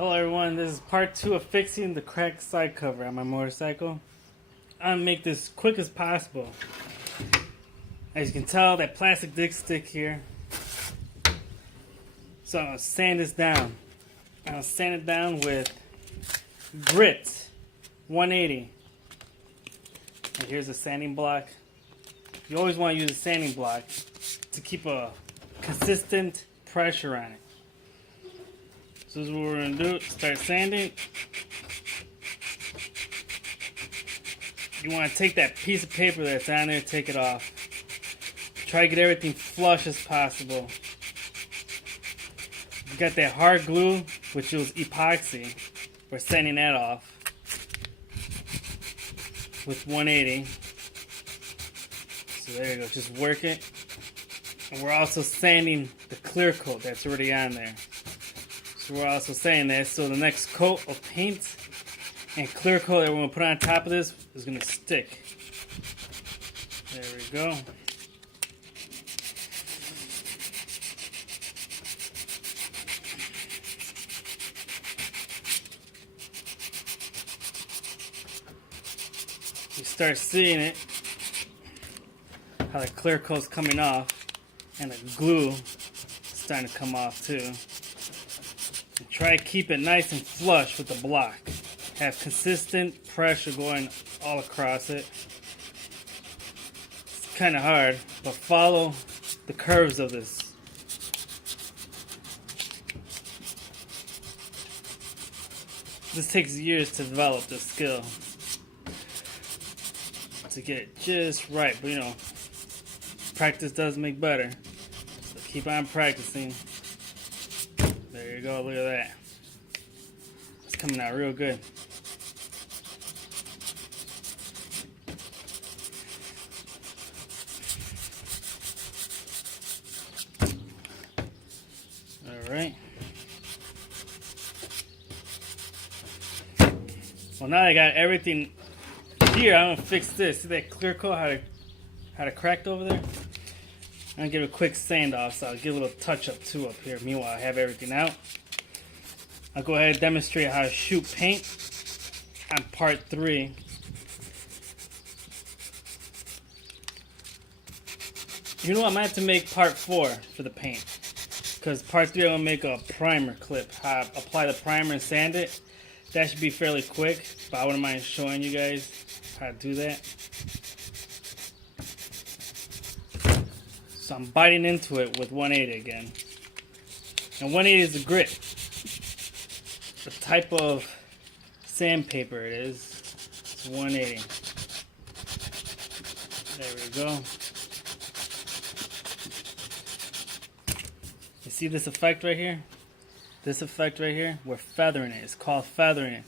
Hello everyone, this is part 2 of fixing the cracked side cover on my motorcycle. I'm gonna make this quick as possible. As you can tell, that plastic did stick here. So I'm gonna sand this down. I'm gonna sand it down with Grit 180. And here's a sanding block. You always want to use a sanding block to keep a consistent pressure on it. So this is what we're going to do. Start sanding. You want to take that piece of paper that's on there, take it off. Try to get everything flush as possible. You got that hard glue, which is epoxy. We're sanding that off with 180. So there you go, just work it. And we're also sanding the clear coat that's already on there. So we're also saying that, so the next coat of paint and clear coat that we're going to put on top of this is going to stick. There we go. You start seeing it, how the clear coat's coming off and the glue is starting to come off too. And try to keep it nice and flush with the block. Have consistent pressure going all across it. It's kind of hard, but follow the curves of this. This takes years to develop this skill, to get it just right, but you know, practice does make better, so keep on practicing. There you go, look at that. It's coming out real good. Alright. Well, now I got everything here. I'm gonna fix this. See that clear coat, how it cracked over there? I'm gonna give it a quick sand off, so I'll give a little touch up too up here. Meanwhile, I have everything out. I'll go ahead and demonstrate how to shoot paint on part 3. You know what, I might have to make part 4 for the paint, because part 3 I'm gonna make a primer clip. How I apply the primer and sand it. That should be fairly quick, but I wouldn't mind showing you guys how to do that. So I'm biting into it with 180 again. And 180 is the Grit. The type of sandpaper it is. It's 180. There we go. You see this effect right here? This effect right here? We're feathering it. It's called feathering it.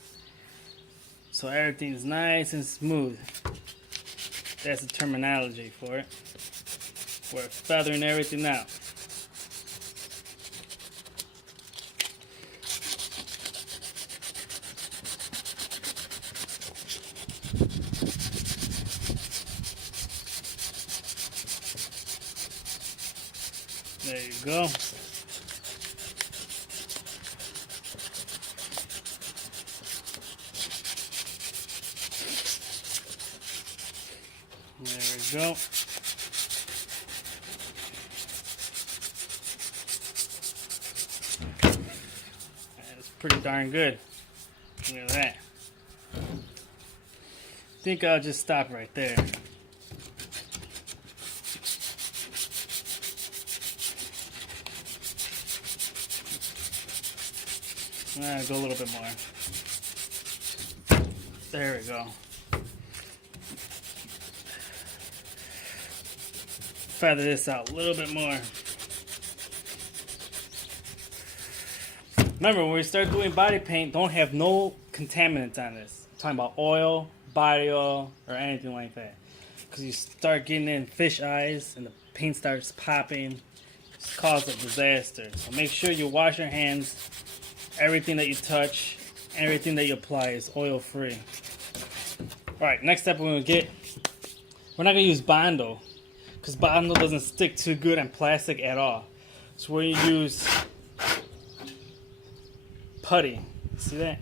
So everything's nice and smooth. That's the terminology for it. We're feathering everything out. There you go. There we go. That's pretty darn good. Look at that. I think I'll just stop right there. Go a little bit more. There we go. Feather this out a little bit more. Remember, when we start doing body paint, don't have no contaminants on this. I'm talking about oil, body oil, or anything like that. Because you start getting in fish eyes and the paint starts popping. It's caused a disaster. So make sure you wash your hands. Everything that you touch, everything that you apply is oil free. Alright, next step we're going to get, we're not going to use Bondo, because Bondo doesn't stick too good on plastic at all. So we're going to use putty. See that?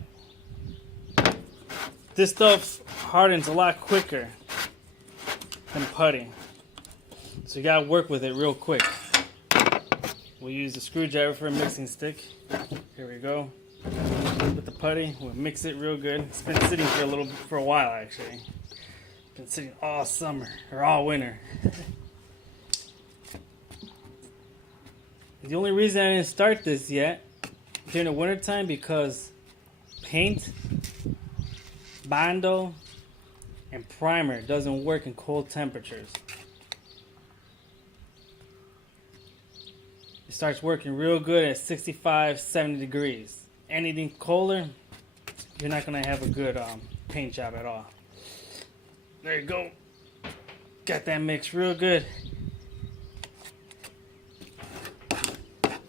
This stuff hardens a lot quicker than putty. So you gotta work with it real quick. We'll use the screwdriver for a mixing stick. Here we go. With the putty, we'll mix it real good. It's been sitting for a while actually. Been sitting all summer or all winter. The only reason I didn't start this yet during the winter time because paint, Bondo, and primer doesn't work in cold temperatures. It starts working real good at 65, 70 degrees. Anything colder, you're not gonna have a good paint job at all. There you go. Got that mixed real good.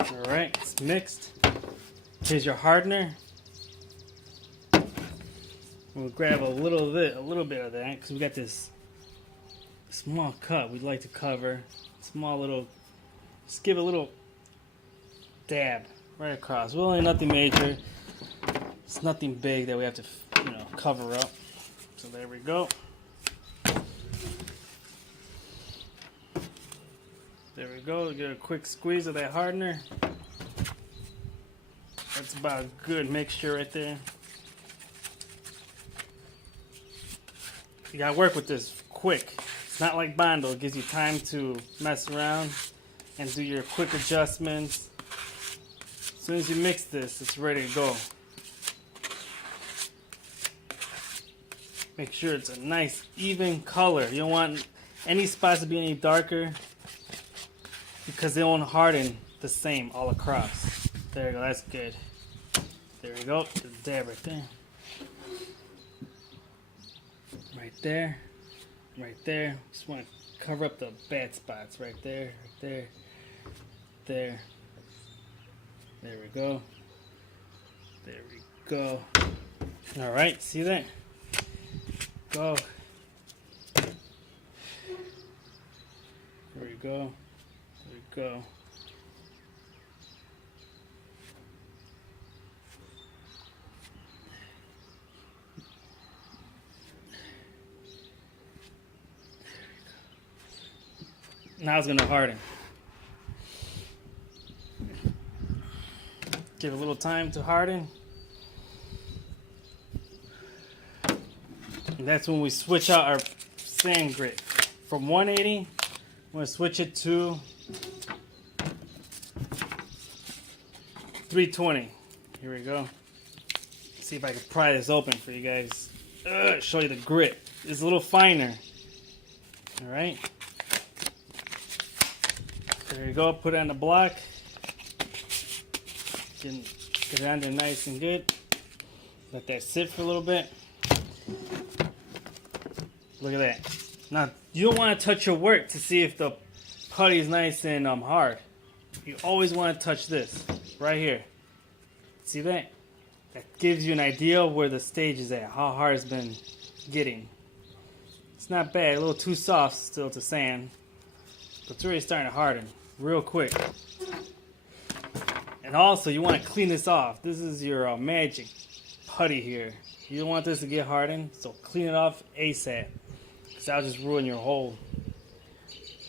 Alright, it's mixed. Here's your hardener. We'll grab a little bit of that because we got this small cup we'd like to cover. Small little, just give a little dab right across. Well, nothing major. It's nothing big that we have to, cover up. So there we go. There we go. Get a quick squeeze of that hardener. That's about a good mixture right there. You gotta work with this quick. It's not like Bondo. It gives you time to mess around and do your quick adjustments. As soon as you mix this, it's ready to go. Make sure it's a nice, even color. You don't want any spots to be any darker because they won't harden the same all across. There you go, that's good. There we go, the dab right there. Right there, right there. Just want to cover up the bad spots right there, right there, there. There we go. There we go. All right, see that? Go. There we go. There we go. Now it's gonna harden. Give it a little time to harden. And that's when we switch out our sand grit. From 180, I'm gonna switch it to 320. Here we go. See if I can pry this open for you guys. Show you the grit. It's a little finer. All right. There you go. Put it on the block. Get it on there nice and good. Let that sit for a little bit. Look at that. Now, you don't want to touch your work to see if the putty is nice and hard. You always want to touch this right here. See that? That gives you an idea of where the stage is at, how hard it's been getting. It's not bad. A little too soft still to sand, but it's already starting to harden real quick. And also, you want to clean this off. This is your magic putty here. You don't want this to get hardened, so clean it off ASAP. Because that'll just ruin your whole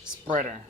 spreader.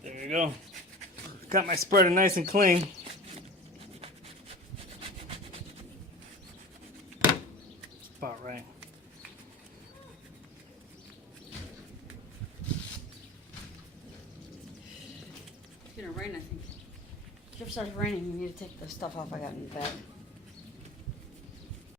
There you go. Got my spreader nice and clean. About right. It's gonna rain, I think. If it starts raining, you need to take the stuff off I got in the bag.